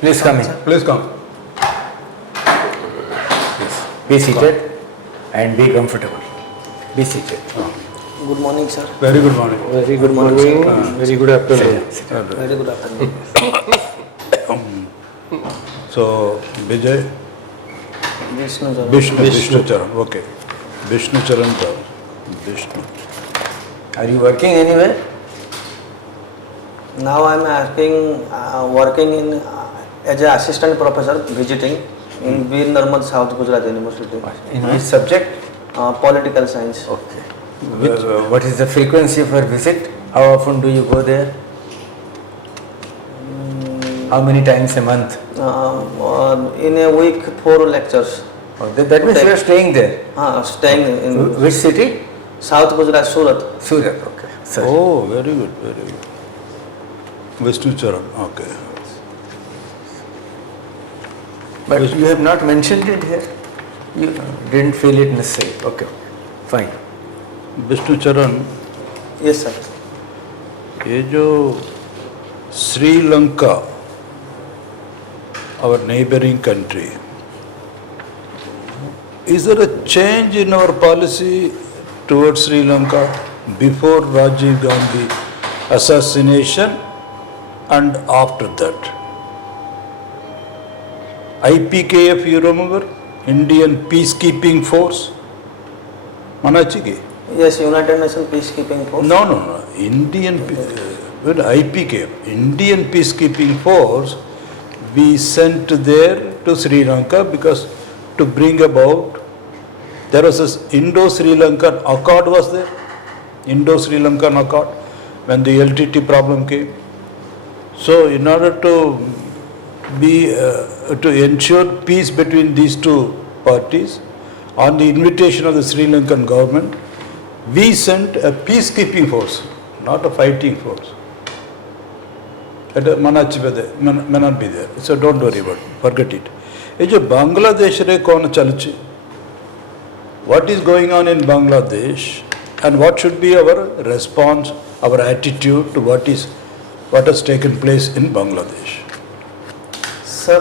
Please come in. Please come. Yes. Be seated and be comfortable. Be seated. Good morning, sir. Very good morning. Very good morning, sir. Very good afternoon. Very good afternoon. So, Vijay, Vishnu, sir. Bishnu Charan. Okay. Bishnu Charan. Bishnu. Are you working anywhere? Now I am working in as an assistant professor visiting in Bir Narmad South Gujarat University. In which subject? Political science. Okay. What is the frequency of your visit? How often do you go there? How many times a month? In a week, 4 lectures. Oh, that means you are staying there. Staying in Which city? South Gujarat, Surat. Surat. Okay. Sorry. Oh, very good, very good. Vishnu Charan. Okay. But you have not mentioned it here. You didn't feel it necessary. Okay. Fine. Vishnu Charan, Yes, sir. ये जो Sri Lanka, our neighboring country, is there a change in our policy towards Sri Lanka before Rajiv Gandhi assassination and after that? IPKF, you remember? Indian Peacekeeping Force? Manachigi? Yes, United Nations Peacekeeping Force. No. IPKF, Indian Peacekeeping Force, we sent there to Sri Lanka because to bring about, there was this Indo-Sri Lankan Accord was there, Indo-Sri Lankan Accord, when the LTT problem came. So in order to to ensure peace between these two parties, on the invitation of the Sri Lankan government, we sent a peacekeeping force, not a fighting force. It may not be there. So don't worry about it. Forget it. This is Bangladesh. What is going on in Bangladesh and what should be our response, our attitude to what has taken place in Bangladesh? Sir,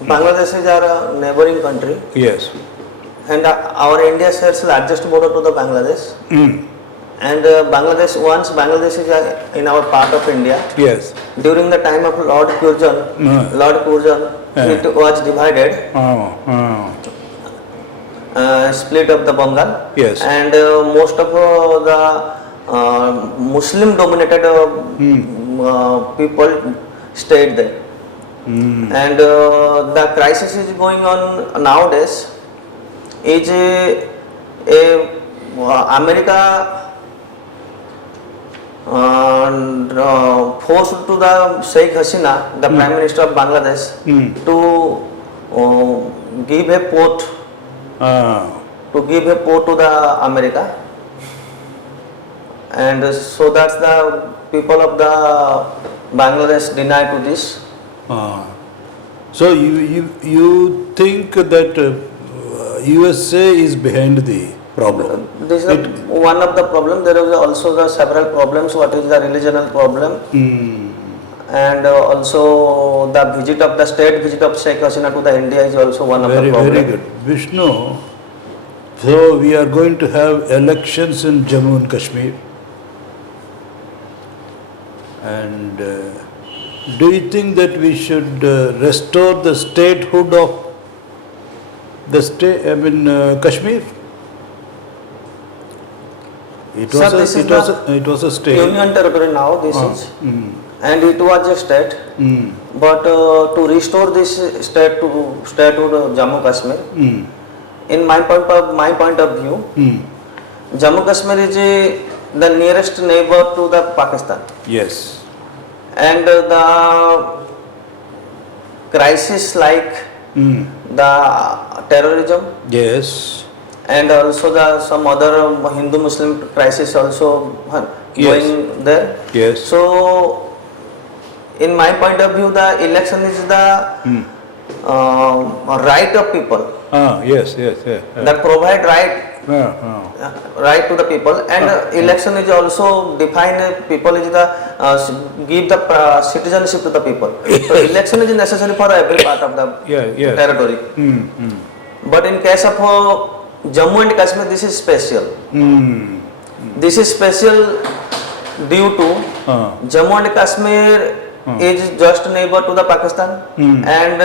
Bangladesh is our neighboring country. Yes. And our India shares largest border to the Bangladesh. And once Bangladesh is in our part of India. Yes. During the time of Lord Curzon, it was divided, split up the Bengal. Yes. And most of the Muslim-dominated people stayed there. And the crisis is going on nowadays. Is America forced to the Sheikh Hasina, the Prime Minister of Bangladesh, to give a port to the America, and so that's the people of the Bangladesh deny to this. So you think that USA is behind the problem? This is one of the problems. There is also the several problems. What is the religional problem? And also the state visit of Sheikh Hasina to the India is also one of the problems. Very good. Vishnu, so we are going to have elections in Jammu and Kashmir. And do you think that we should restore the statehood of the Kashmir? It was a state. Union territory now, this is. And it was a state. But to restore this state to Jammu Kashmir, in my point of view, Jammu Kashmir is the nearest neighbor to the Pakistan. Yes. And the crisis like the terrorism. Yes. And also some other Hindu-Muslim crisis also going there. Yes. So, in my point of view, the election is the right of people. Yes. That provide right right to the people, and election is also define people is the give the citizenship to the people. So election is necessary for every part of the territory. But in case of Jammu and Kashmir, this is special. This is special due to Jammu and Kashmir is just neighbor to the Pakistan, and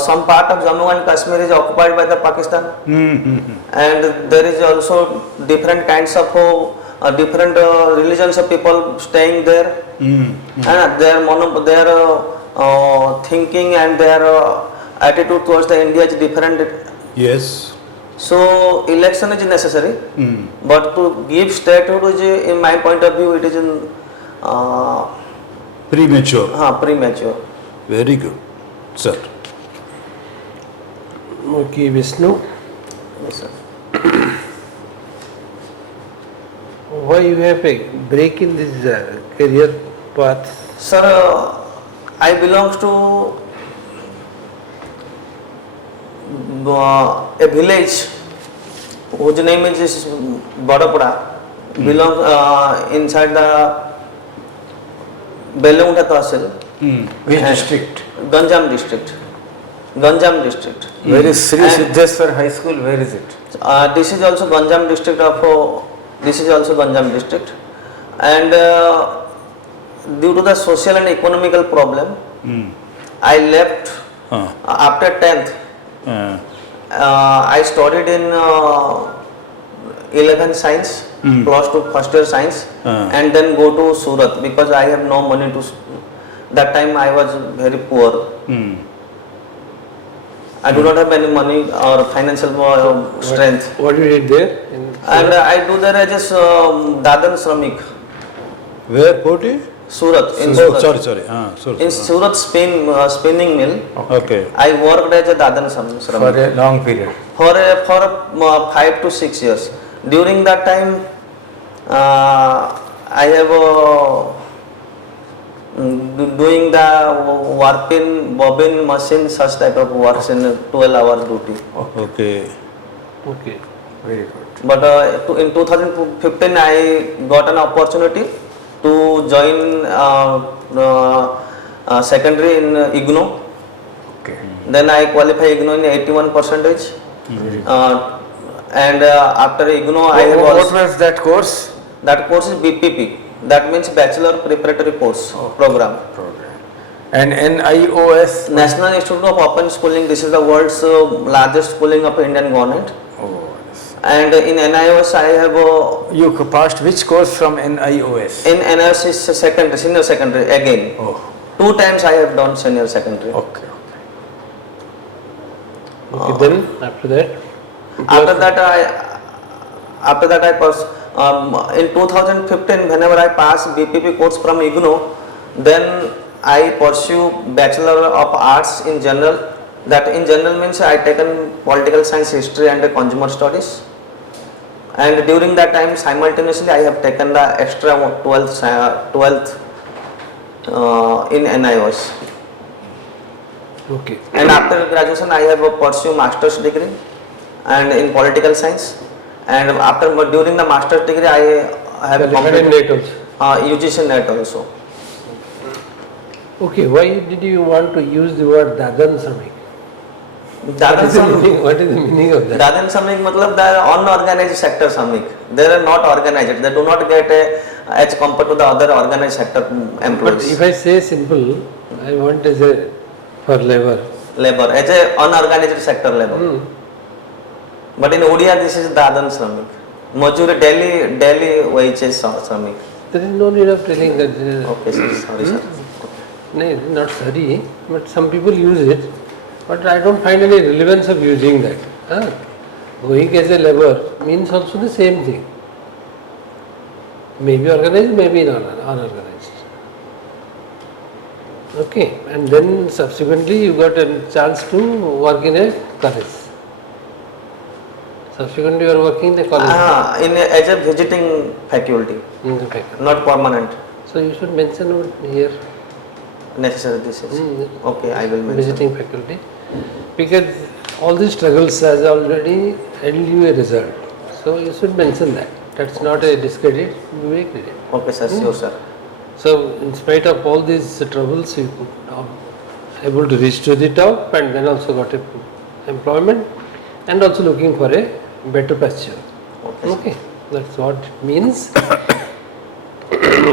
some part of Jammu and Kashmir is occupied by the Pakistan, and there is also different kinds of different religions of people staying there, and their thinking and their attitude towards the India is different. Yes. So election is necessary, but to give statehood is, in my point of view, it is in Premature. Premature. Very good, sir. Okay, Vishnu, Yes, sir. why you have a break in this career path? Sir, I belong to a village whose name is Badapada, belongs inside the Belunga Tahsil. Which And district? Ganjam district. Ganjam district. Where is Sri And- Siddheswar High School? Where is it? This is also Ganjam district and due to the social and economical problem, I left after 10th. I studied in 11 science, plus 2 first year science, and then go to Surat because I have no money to. That time I was very poor. I do not have any money or financial strength, What you did there? and I do there as a Dadan Shramik, Where, Koti? Surat. In Oh, Surat. sorry. In Surat spinning mill, Okay. I worked as a Dadan Shramik For a long period. for 5 to 6 years. During that time, I have doing the warping, bobbin machine, such type of works in 12-hour duty. Okay. Okay. Very good. But in 2015, I got an opportunity to join secondary in IGNO. Okay. Then I qualify IGNO in 81%. And after IGNO, I have What also, was that course? that course is BPP. That means Bachelor Preparatory Course Program. And NIOS? National Institute of Open Schooling. This is the world's largest schooling of Indian government. Oh, yes. And in NIOS, I have You passed which course from NIOS? in NIOS is secondary, senior secondary again. Oh, 2 times I have done senior secondary. okay. Okay, then after that? After that I in 2015, whenever I pass BPP course from IGNO, then I pursue Bachelor of Arts in General. That in general means I taken Political Science, History and Consumer Studies. And during that time, simultaneously, I have taken the extra 12th in NIOS. Okay. And after graduation, I have pursued master's degree and in political science. And during the master's degree, I have Qualified in completed NET also. UGC NET also. Okay, why did you want to use the word Dadan Samik? Dadan Samik, What is the meaning of that? Dadan Samik matlab the unorganized sector Samik. They are not organized. They do not get as compared to the other organized sector But employees. if I say simple, I want as a for labor. Labor as a unorganized sector labor. But in Odia, this is Dadan Shramik. Majority daily wages Shramik. There is no need of telling that. Okay, sir. Sorry, sir. No, not sorry, but some people use it. But I don't find any relevance of using that. Going as a labor means also the same thing. Maybe organized, maybe not unorganized. Okay, and then subsequently you got a chance to work in a college. Subsequently you are working in the college. As a visiting faculty, In the faculty. not permanent. So you should mention over here. Necessary this is. Okay, I will mention. Visiting faculty. Because all these struggles has already earned you a result. So you should mention that. That's not a discredit, you may credit. Okay, sir. Sure, sir. So in spite of all these troubles, you could able to reach to the top and then also got a employment and also looking for a better pasture. Okay, that's what it means.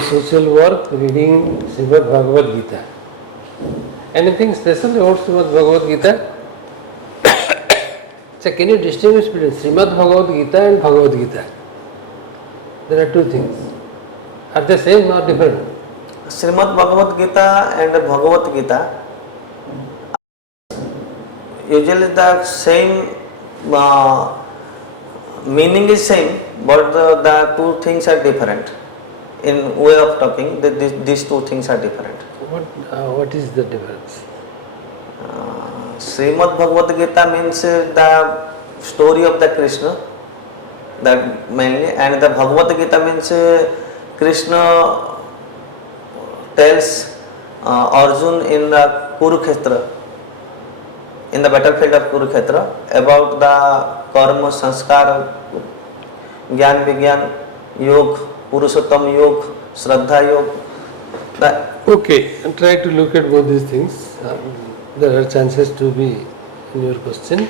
Social work, reading Srimad Bhagavad Gita. Anything special about Srimad Bhagavad Gita? So can you distinguish between Srimad Bhagavad Gita and Bhagavad Gita? There are two things. Are they same or different? Srimad Bhagavad Gita and Bhagavad Gita, usually the same meaning is same, but the two things are different. In way of talking, these two things are different. What is the difference? Srimad Bhagavad Gita means the story of the Krishna, that mainly, and the Bhagavad Gita means Krishna tells Arjun in the Kurukshetra, in the battlefield of Kurukshetra, about the karma, sanskar, gyan, vigyan, yog, purushottam yog, shraddha yog. Okay, and try to look at both these things. There are chances to be in your question.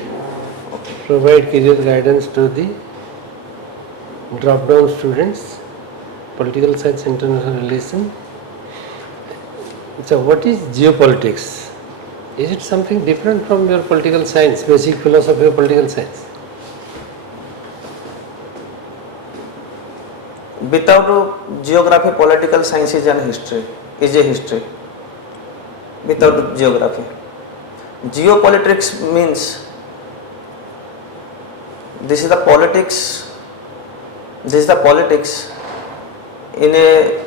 Provide career guidance to the drop-down students, political science, international relations. So what is geopolitics? Is it something different from your political science, basic philosophy of political science? Without geography, political science is a history. Without geography. Geopolitics means this is the politics in a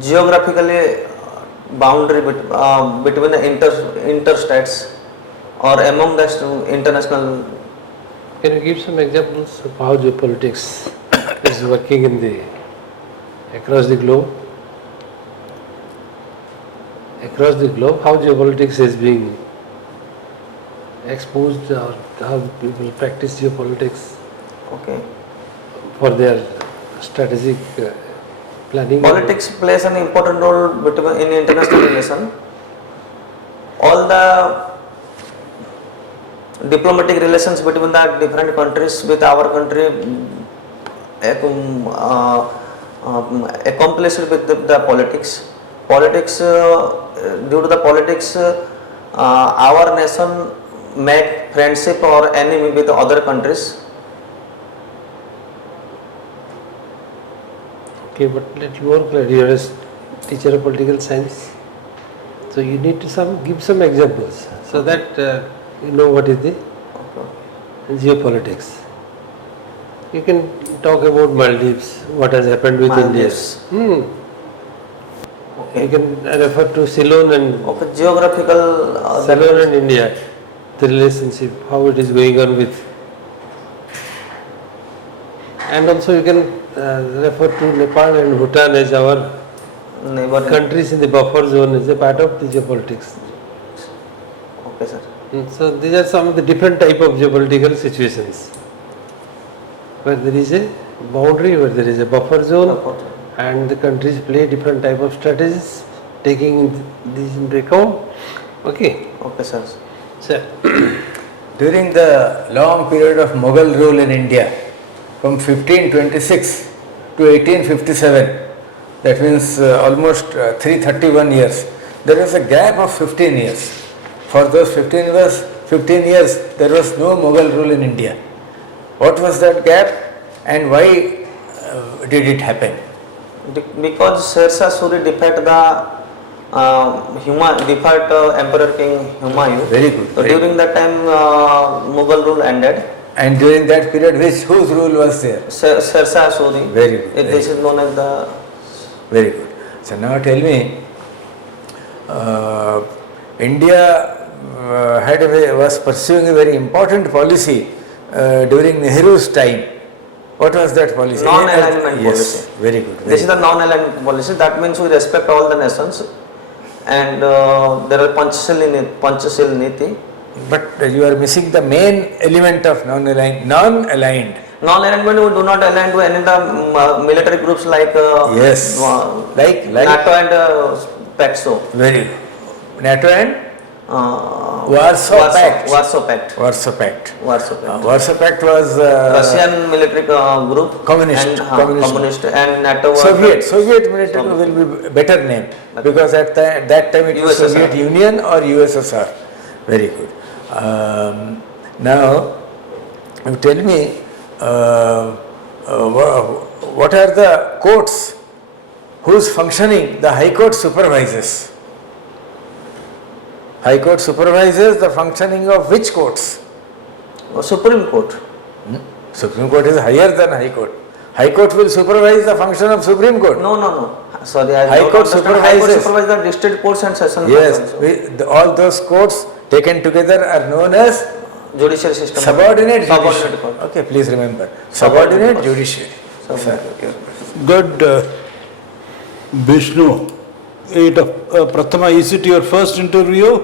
geographically boundary between the interstates or among the international. Can you give some examples of how geopolitics is working in across the globe? Across the globe, how geopolitics is being exposed, or how people practice geopolitics for their strategic planning? Politics plays an important role in international relation. All the diplomatic relations between the different countries with our country accomplished with the politics. Due to the politics, our nation make friendship or enemy with other countries. Okay, but let you more clear. You are a teacher of political science, so you need to give some examples so that you know what is the geopolitics. You can talk about Maldives, what has happened with Maldives. India. You can refer to Ceylon and Geographical Ceylon and India, the relationship, how it is going on with. And also you can refer to Nepal and Bhutan as our neighbor countries in the buffer zone as a part of the geopolitics. Okay, sir. So these are some of the different type of geopolitical situations where there is a boundary, where there is a buffer zone, and the countries play different type of strategies, taking these into account. Okay. Okay, sir. So During the long period of Mughal rule in India, from 1526 to 1857, that means almost 331 years, there was a gap of 15 years. For those 15 years, there was no Mughal rule in India. What was that gap and why did it happen? Because Sher Shah Suri defeated the Emperor King Humayun. Very good. So during that time, Mughal rule ended. And during that period, whose rule was there? Sher Shah Suri. Very good. This is known as the. Very good. So now tell me, India was pursuing a very important policy during Nehru's time. What was that policy? Non-alignment Yes, policy. very good. This is the non-alignment policy. That means we respect all the nations, and there are Panchashil Niti. But you are missing the main element of non-aligned. Non-aligned. Non-alignment, we do not align to any of the military groups like Yes. Like NATO and PACSO. very good. NATO and Warsaw Pact. Warsaw Pact. Warsaw Pact. Warsaw Pact was Russian military group. Communist. And, communist and NATO was Soviet military will be better name because at that time it was USSR. Soviet Union or USSR. Very good. Now, you tell me what are the courts whose functioning the High Court supervises? High Court supervises the functioning of which courts? Supreme Court. Supreme Court is higher than High Court. High Court will supervise the function of Supreme Court. No. Sorry, I High don't Court understand. High Court supervises. supervises the district courts and session courts Yes, also. all those courts taken together are known as Judicial system. subordinate Subordinate judiciary. court. Okay, please remember. Subordinate Subordinate court. judiciary. Subordinate. Good. Bishnu, Prathama, is it your first interview?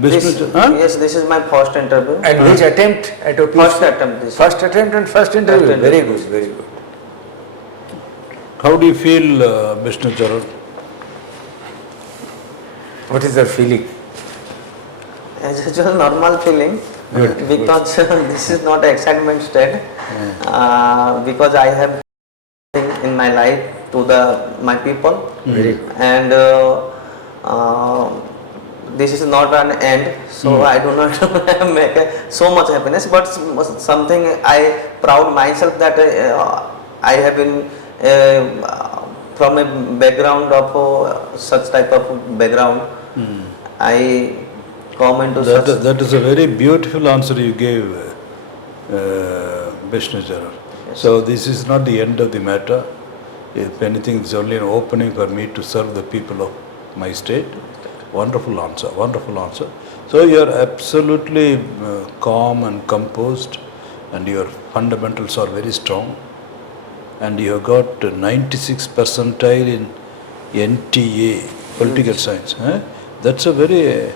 Bishnu, Yes, this is my first interview. And which attempt at OPSC? First attempt. This. First attempt and first interview. First Very interview. good, very good. How do you feel, Bishnu Charan? What is your feeling? As usual, normal feeling. Good, Because this is not excitement state. Because I have in my life to my people. Very good. And this is not an end, so I do not make so much happiness, but something I proud myself that I have been from a background of such type of background. I come into such. That is a very beautiful answer you gave, Bishnu Charan. Yes. So this is not the end of the matter. If anything, it's only an opening for me to serve the people of my state. Wonderful answer, wonderful answer. So you are absolutely calm and composed, and your fundamentals are very strong, and you have got 96 percentile in NTA, political science. That's a very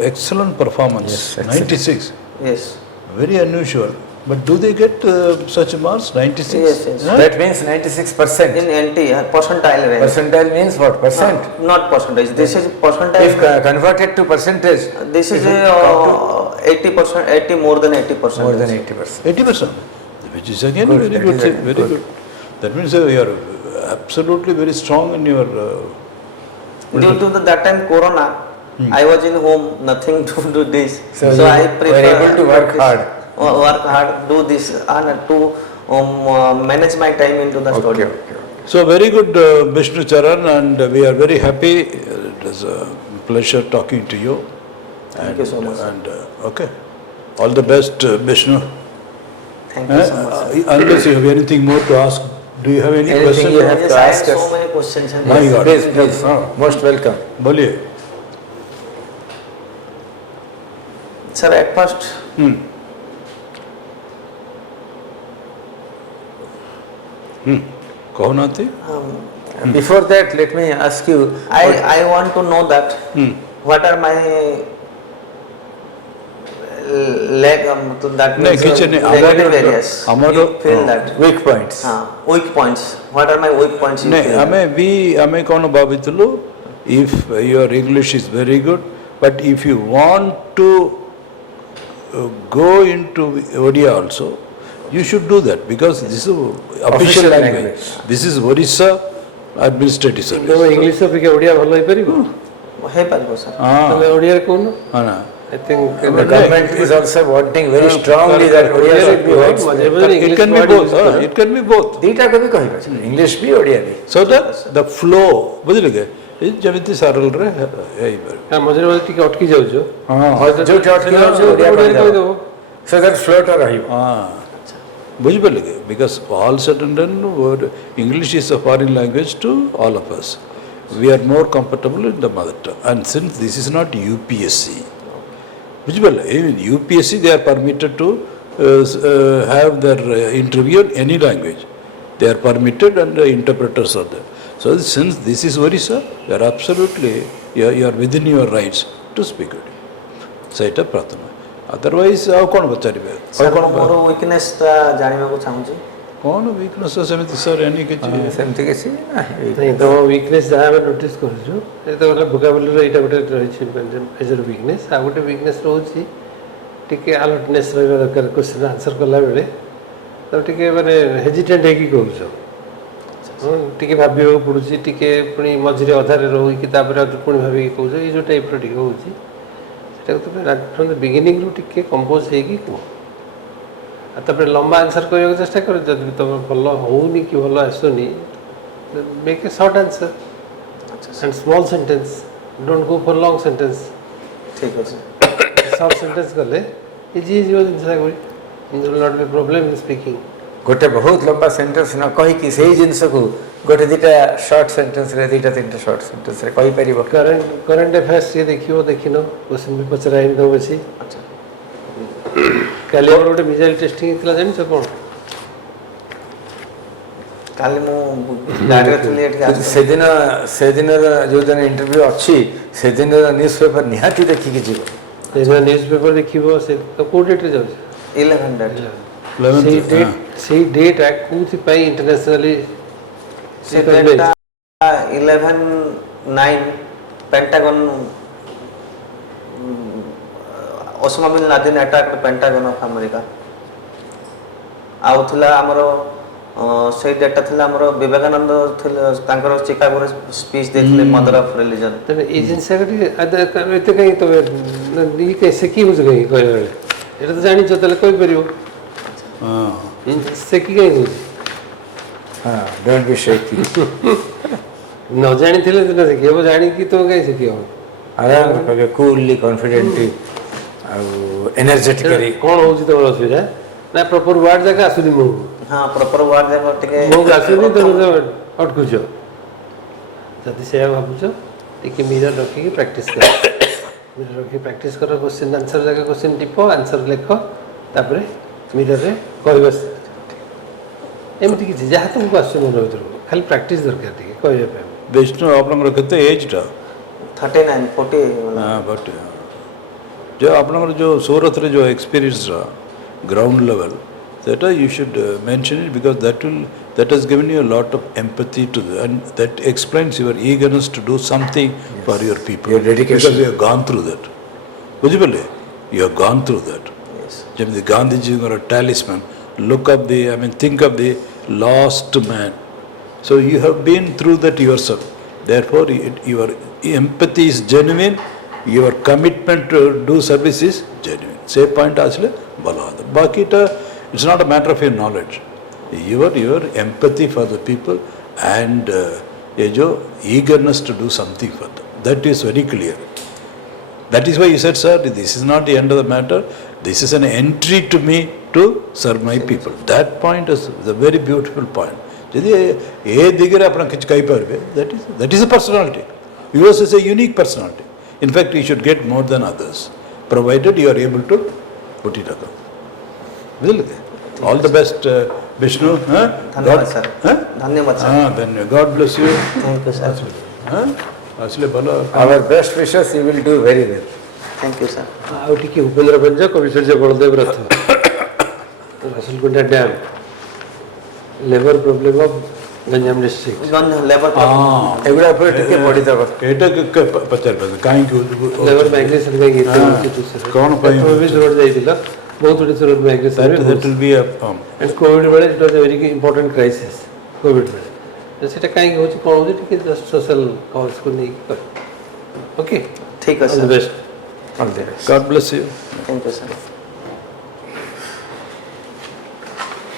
excellent performance. Yes, excellent. 96, Yes. very unusual. But do they get such marks? 96? Yes. That means 96%. In NT, percentile range. Percentile means what? Percent. Not percentage. This is percentile. If converted to percentage, This is it will come 80%, 80 more than 80%. more than 80%. 80%, which is again Good, very that good, is very good. good. That means you are absolutely very strong in your. Due to that time Corona, I was in home, nothing to do this. So I you prefer were able to work hard. Work hard, do this, and to manage my time into the study. Okay. So very good, Bishnu Charan, and we are very happy. It was a pleasure talking to you. Thank you so much. And okay, all the best, Bishnu. Thank you so much. Unless you have anything more to ask, do you have any Anything question? you have Yes, to I ask have us. so many questions. My God. Please. Most welcome. Boliye. Sir, at first, कहो ना थी? Before that, let me ask you. I want to know that what are my that नहीं, means किसी ने negative areas. हमारो You feel that. Weak points. Weak points. What are my weak points? You नहीं feel that? हमें कौन भावितलु if your English is very good, but if you want to go into Odia also, you should do that because this is official language. This is Odisha administrative service. English अपेक्षा ओडिया भल ହେଇପାରିବ ହେଇପାରିବ sir. ତାହେଲେ ଓଡିଆରେ କହୁନ हाँ ना I think The government is also wanting very strongly that Odia should be widespread. it can be both. It can be both. दीटा को भी कहिबा इंग्लिश भी ओडिया भी So that the flow बुझिले के ଯେମିତି ସରଳ ରେ ହେଇପାରିବ। ମଝିରେ ମଝିରେ ଟିକେ ଅଟକି ଯାଉଛ ଯୋଉଠି ଅଟକି ଯାଉଛି ଓଡିଆ କହିଦବ so that flow ଟା ରହିବ ବୁଝିପାରିଲେ କି because all said and done English is a foreign language to all of us. We are more comfortable in the mother tongue, and since this is not UPSC, बुझिପାରିଲେ even UPSC they are permitted to have their interview in any language. They are permitted and the interpreters are there. So since this is Odisha, you are absolutely you are within your rights to speak it. ସେଇଟା ପ୍ରଥମ otherwise ଆଉ କ'ଣ ପଚାରିବେ ଆଉ sir କ'ଣ ମୋର ୱିକନେସଟା ଜାଣିବାକୁ ଚାହୁଁଛି। କ'ଣ ୱିକନେସ୍ ସେମିତି ସାର୍ ଏନି କିଛି ସେମିତି କିଛି ନାହିଁ। ନାଇଁ ତମ ୱିକନେସ୍ ଯାହା ଆମେ ନୋଟିସ୍ କରୁଛୁ ଏ ତ ଗଲା ଭୋକାବୁଲାରୀ ଏଇଟା ଗୋଟେ ରହିଛି ମେଜର ୱିକନେସ୍। ଆଉ ଗୋଟେ ୱିକନେସ୍ ରହୁଛି ଟିକେ ଆଲର୍ଟନେସ୍ ରହିବା ଦରକାର କ୍ୱେଶ୍ଚିନ୍ ଆନ୍ସର୍ କଲାବେଳେ। ତ ଟିକେ ମାନେ ହେଜିଟେଣ୍ଟ ହେଇକି କହୁଛ, ଟିକେ ଭାବିବାକୁ ପଡ଼ୁଛି, ଟିକେ ପୁଣି ମଝିରେ ଅଧାରେ ରହିକି ତାପରେ ପୁଣି ଭାବିକି କହୁଛ, ଏଇ ଯେଉଁ ଟାଇପ୍ର ଟିକେ ହେଉଛି ସେଟାକୁ ତୁମେ ଫ୍ରମ୍ ଦ ବିଗିନିଂରୁ ଟିକେ କମ୍ପୋଜ୍ ହେଇକି କୁହ। ଆଉ ତାପରେ ଲମ୍ବା ଆନ୍ସର୍ କରିବାକୁ ଚେଷ୍ଟା କର। ଯଦି ତୁମେ ଭଲ ହେଉନି କି ଭଲ ଆସୁନି, make A short answer and small sentence, don't go for long sentence. ଠିକ୍ ଅଛି। ସର୍ଟ ସେଣ୍ଟେନ୍ସ କଲେ ଇଜି ହେଇଯିବ ଜିନିଷଟା କରି, will not be problem in speaking. ଗୋଟେ ବହୁତ ଲମ୍ବା ସେଣ୍ଟେନ୍ସ ନ କହିକି ସେଇ ଜିନିଷକୁ ଗୋଟେ ଦୁଇଟା ସର୍ଟ ସେଣ୍ଟେନ୍ସରେ ଦୁଇଟା ତିନିଟା ସର୍ଟ ସେଣ୍ଟେନ୍ସରେ କହିପାରିବ। କରେଣ୍ଟ ଆଫେୟାର୍ସ ଟିକେ ଦେଖିବ, ଦେଖିନ କ୍ୱେଶ୍ଚିନ୍ ବି ପଚରା ହେଇନି ତମ ବେଶୀ। ଆଚ୍ଛା କାଲି ଆମର ଗୋଟେ ମିଜାଇଲ୍ ଟେଷ୍ଟିଂ ହେଇଥିଲା ଜାଣିଛ କ'ଣ? କାଲି ମୁଁ ଗାଡ଼ିରେ ଥିଲି ଏଠିକି ଆସିଥିଲି। ସେଦିନର ଯେଉଁଦିନ ଇଣ୍ଟରଭ୍ୟୁ ଅଛି ସେଦିନର ନ୍ୟୁଜ୍ ପେପର ନିହାତି ଦେଖିକି ଯିବ। ସେଦିନ ନ୍ୟୁଜ୍ ପେପର ଦେଖିବ। ସେ କେଉଁ ଡେଟ୍ରେ ଯାଉଛି? 11 ଡେଟ୍। ସେଇ ଡେଟ୍ଟା କେଉଁଥିପାଇଁ ଇଣ୍ଟରନ୍ୟାସନାଲି ସେ data 11/9 Pentagon Osama bin Laden attack Pentagon of America आउथला हमरो से डेटा थिला हमरो विवेकानंद थिले तांकर चिकागो रे स्पीच देथिले मदर ऑफ रिलीजन तने एजेंसी एते कहीं तो नी कैसे की हो गई कहले एटा तो जानि छ तले कोइ परियो हां से की गई हां डोंट बी शेकी न जानी थिले तो देखिए वो जानी कि तो कैसे की हो आराम करके कूलली कॉन्फिडेंटली एनर्जेटिकली कोन हो तो असुविधा ना प्रॉपर वर्ड जगह आसुनी मु हां प्रॉपर वर्ड जगह टिके मु आसुनी तो अटकुछ जति से भाबुछ टिके मिरर रखी के प्रैक्टिस कर मिरर रखी प्रैक्टिस कर क्वेश्चन आंसर जगह क्वेश्चन टिपो आंसर लिखो तापर मिरर रे कहबस एमती कि जहाँ तुमको आसु मन भीतर खाली प्रैक्टिस दरकार टिके कहबे पे विष्णु आपनकर केते एज टा 39 40 हां बट जो आपनकर जो सूरत रे जो एक्सपीरियंस रा ground level that you should mention it because that has given you a lot of empathy to and that explains your eagerness to do something for your people, your dedication, because you have gone through that bujhibale you have gone through that. yes jab the Gandhi ji or a talisman look up the think of the lost man, so you have been through that yourself, therefore your empathy is genuine, your commitment to do service is genuine. Say point asle bala baki ta it's not a matter of your knowledge, your empathy for the people and your eagerness to do something for them, that is very clear. That is why you said, sir, this is not the end of the matter, this is an entry to me to serve my people. That point is the very beautiful point. Jodi e digare apna kich kai parbe, that is a personality. Yours is a unique personality. In fact, you should get more than others, provided you are able to put it across. All the best, Bishnu. धन्यवाद sir. धन्यवाद sir. धन्यवाद. God bless you. Thank you sir. असले भलो. Our best wishes, you will do very well. Thank you sir. ଆଉ ଟିକେ Upendra Bhanja Kabisurya Baladeva Rath Rasalgunda dam labour problem of Ganjam district labour एगुड़ा पर टिके पड़ी दब एटा पचार काई ଲେବର ମାଇଗ୍ରେସନ୍ ପାଇଁ कौन पाई ବି ସୁରଟ ଯାଇଥିଲ ବହୁତ ଗୁଡ଼ିଏ Surat migration that will be a and Covid ବେଳେ it was a very important crisis Covid ବେଳେ ସେଇଟା କାହିଁକି ହେଉଛି କ'ଣ ହେଉଛି ଟିକେ ଜଷ୍ଟ ସୋସିଆଲ କଜ୍କୁ ନେଇକି କର ଓକେ ठीक है all the sir. Best all the best. God bless you. Thank you sir.